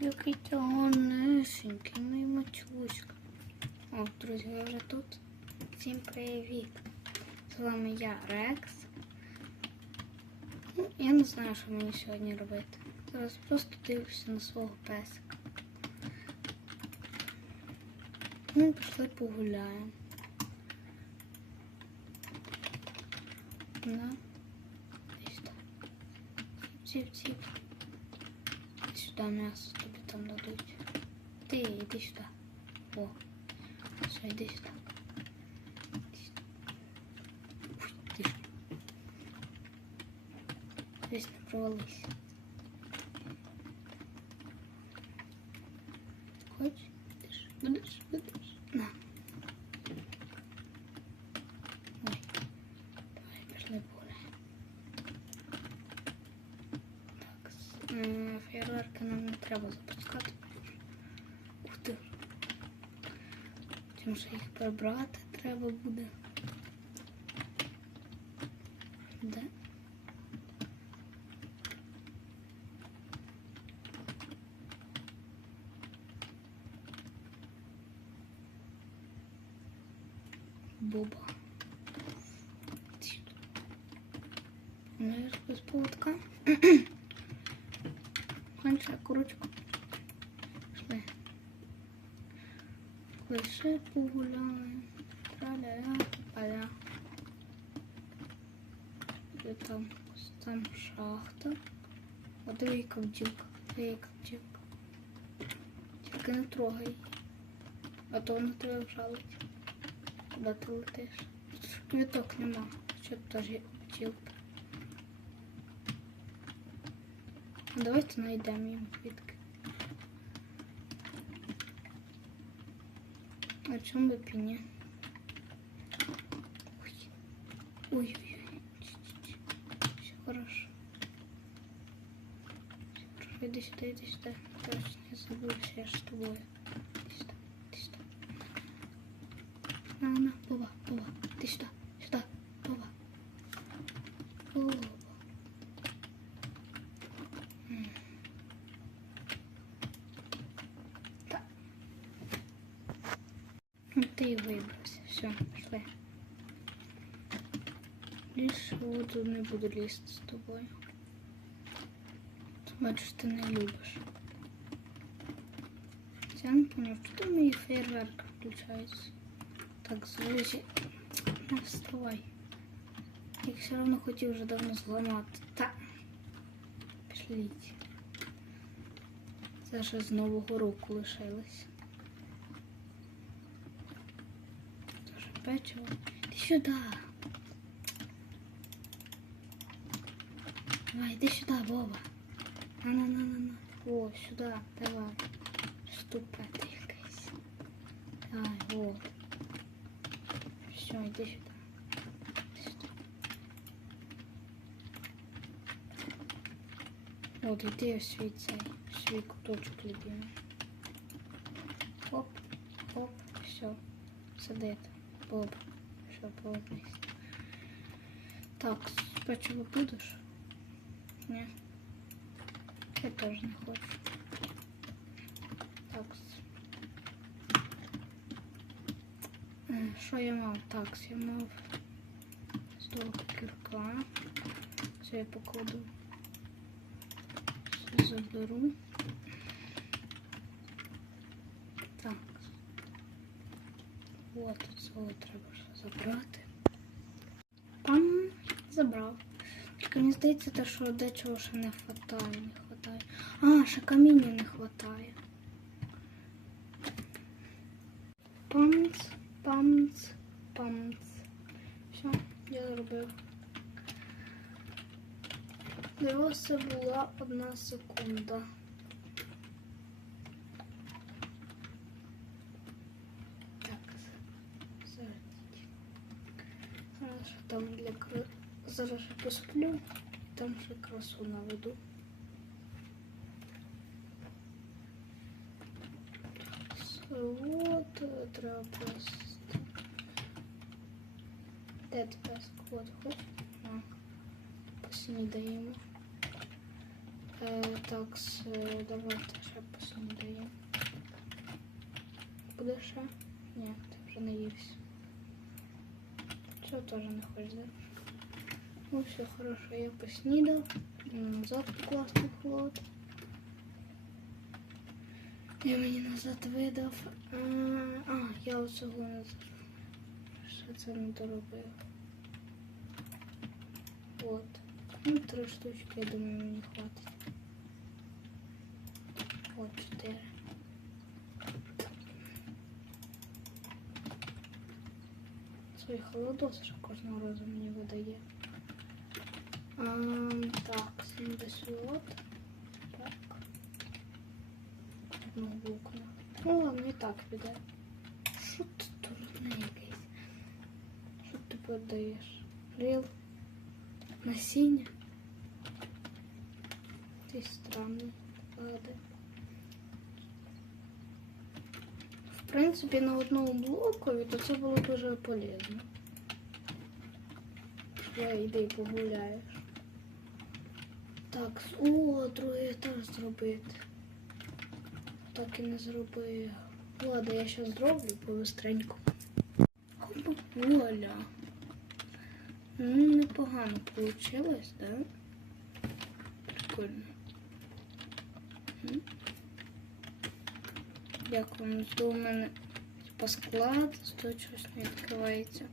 Який тягонесенький, мій матюська. О, друзі, ви вже тут. Всім привіт! З вами я, Рекс. Ну, я не знаю, що мені сьогодні робити. Зараз просто дивлюся на свого песика. Ну, пішли погуляємо. На. Десь так. Ціп-ціп. Сюди м'ясо тобі там дадуть. Ти йди сюди. О. Все, йди сюди. Йди сюди. Уй, Ти ж. Десь не провались. Хоч? Будеш, будеш, будеш. На. Треба запускати. Ух ти. Тому що їх прибрати треба буде. Де? Боба. Знаєш, без поводка. Конча курочку. Пішли. Лише погуляємо. Траля, поля. І там, там шахта. А де її бджілка? Де? Тільки не трогай. А то вона тебе вжалить. Куди ти летиш? Квіток нема. Що тут теж є? давайте знайдемо їм квітки. А чому би б і ні? Ой. Ой-ой-ой. Чш-чш-чш. Все хорошо. Все хорошо. Иди сюда, иди сюда. Точно, я забыл, что я ж с тобой. Иди сюда, иди сюда. На, на, Боба, Боба. Иди сюда, Більше воду не буду лізти з тобою. Бачиш, ти не любиш. Я не пам'ятаю, що там мої фейерверки включаються. Так, друзі, не вставай. Їх все одно хотів вже давно зламати. Та. Пішліть. Це ще з Нового року лишилось. Ж печиво. Ти сюди. Давай, иди сюда, Боба. На, на, на, на, на. О, сюда, давай. Ступати якась. Давай, вот. Все, иди сюда. Иди сюда. От, іди в свій цей, в свій куточок любимий. Оп, оп, все. Сиди там. Боб. Все, повернись. Так, спочатку будеш? Ні. Я теж не хочу. Так. Е, Що я мав? Так, я мав з того кірка. Це я покладу. Все заберу. Так. От цього треба забрати. Пам, забрав. Тільки мені здається, те, що дечого ще не хватає, не хватає. А, ще каміння не хватає. Памц, памц, памц. Все, я зробив. Дивилася була одна секунда. Так, зараз. Зараз там для кри... Зараз я посплю, там ще красу наведу. От е, треба просто. Де ти песик? От, хоч? А, поснідаємо. Е, так, с, е, давайте ще поснідаємо. Буде ще? Ні, ти вже наївся. Цього теж не хочеш, да? Ну все, хорошо, я поснідав. М, Назад класний холод. Я мені назад видав. А, а я оцього не з- ще це не доробив. От. Ну, три штучки, я думаю, мені хватить. От чотири. Свій холодос ще кожного разу мені видає. А, так, 70. Так. Ну, букна. Ну ладно, і так піде. Що ти дурне якесь? Що ти подаєш? Рил? Насіння? Ти странний. Ладно. В принципі, на одному блокові, то це було дуже полезно. Я йди погуляєш. Так, о, другий етаж зробити. Так і не зробив. Ладно, я зараз зроблю побистреньку. Опа, Вуаля. Ну, непогано получилось, да? Прикольно. Дякую. Зато у мене типа склад, тут щось не відкривається.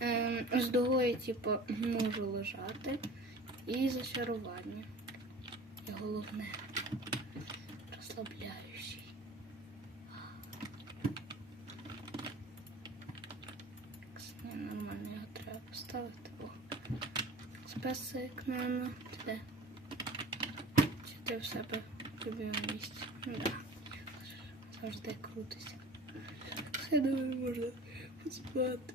Ем, з другої, типу, можу лежати. І зачарування. І головне розслабляючий. Не, нормально його треба поставити. О. Спесик, наверное, де? Чи ти в себе в любимому місці? Ну, Да. Завжди крутися. Все думаю, можна поспати.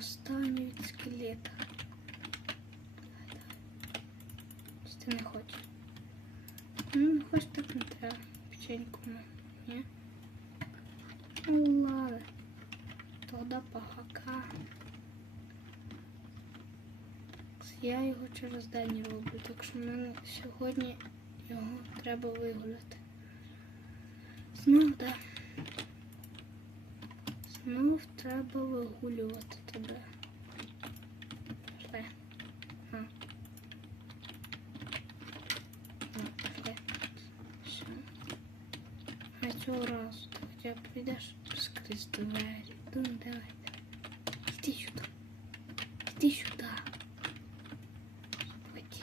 І останню від скелета. Чи ти не хочеш? Ну, не хочеш, так не треба. Печеньку. Ні? Ну, ладно. Тоді погака. Я його через день роблю, так що мені сьогодні його треба вигуляти. Знов, да. Знов треба вигулювати тебе. Пішли. А. А, пішли. Все. А цього разу ти хоча б підеш скрізь двері. Ну, давай, давай. Іди сюди. Іди сюди. Господи.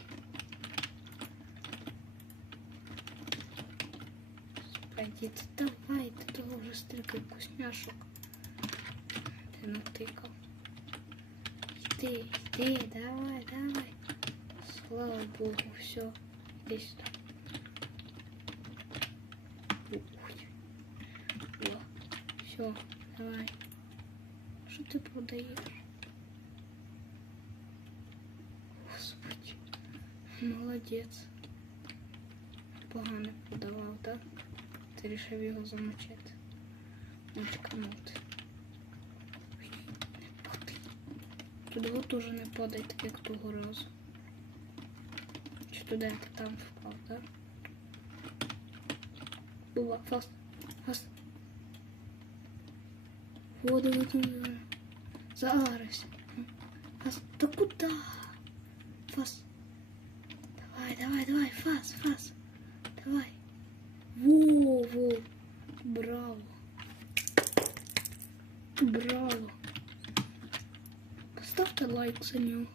Господи, ти давай, ти того вже стільки вкусняшок. Ти натикав. Іди, іди, давай, давай. Слава Богу, все. Іди сюди. Ой. О, все, давай. Що ти продаєш? Господи, молодець. Погано продавав, так? Ти рішив його замочити. Мочканути. Його теж не падай, так як того разу. Чи туди там впав, так? Була, фаст, фаст. Воду викинули. Зараз. Фас. Та куда? Фас. Давай, давай, давай, фас, фас. Давай. Во, во. Браво. Браво. лайк ценю.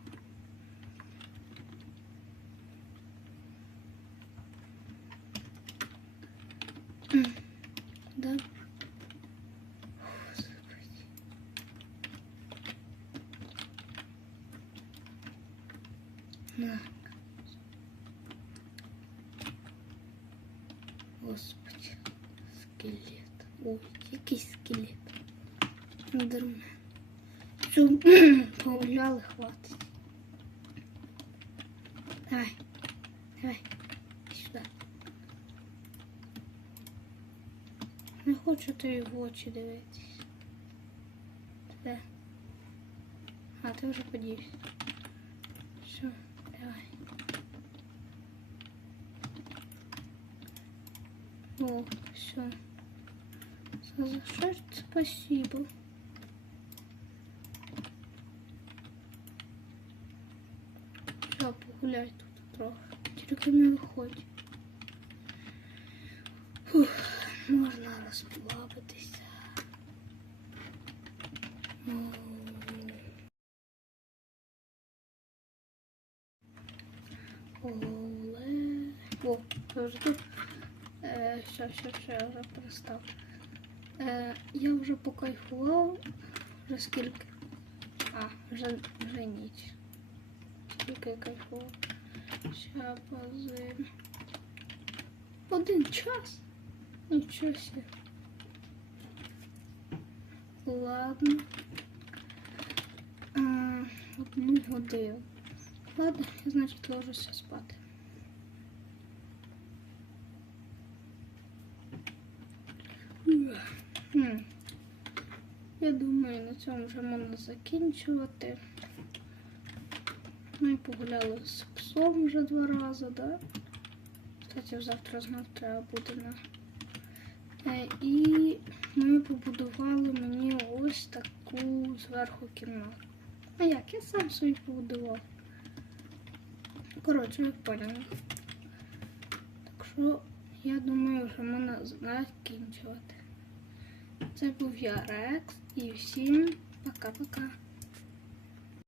Да? На. Господи, скелет. Ой, какие скелет. Дарма Все, погуляли, хватить. Давай. Давай. Іди Сюди. Не хочу тобі в очі дивитись. Де? А, ти вже подівся. Все, давай. О, все. За за що ж спасибо. Все, погуляй тут трохи. Тільки не виходь. Фух, можна розплавитися. О. Оле. О, я вже тут. Що, що, що, я вже перестав. Е, я вже покайфував. Вже скільки? А, вже, вже ніч. Скільки я кайфував. Ща пози. Один час. Нічого себе. Ладно. А, одну годину. Ладно, значить ложуся спати. Я думаю, на цьому вже можна закінчувати. Ми погуляли з псом вже два рази, да? Кстати, завтра знов треба буде на. Е, І ми побудували мені ось таку зверху кімнату. А як? Я сам собі побудував. Коротше, ви поняли. Так що, я думаю, вже можна закінчувати. Це був я Рекс і всім пока-пока.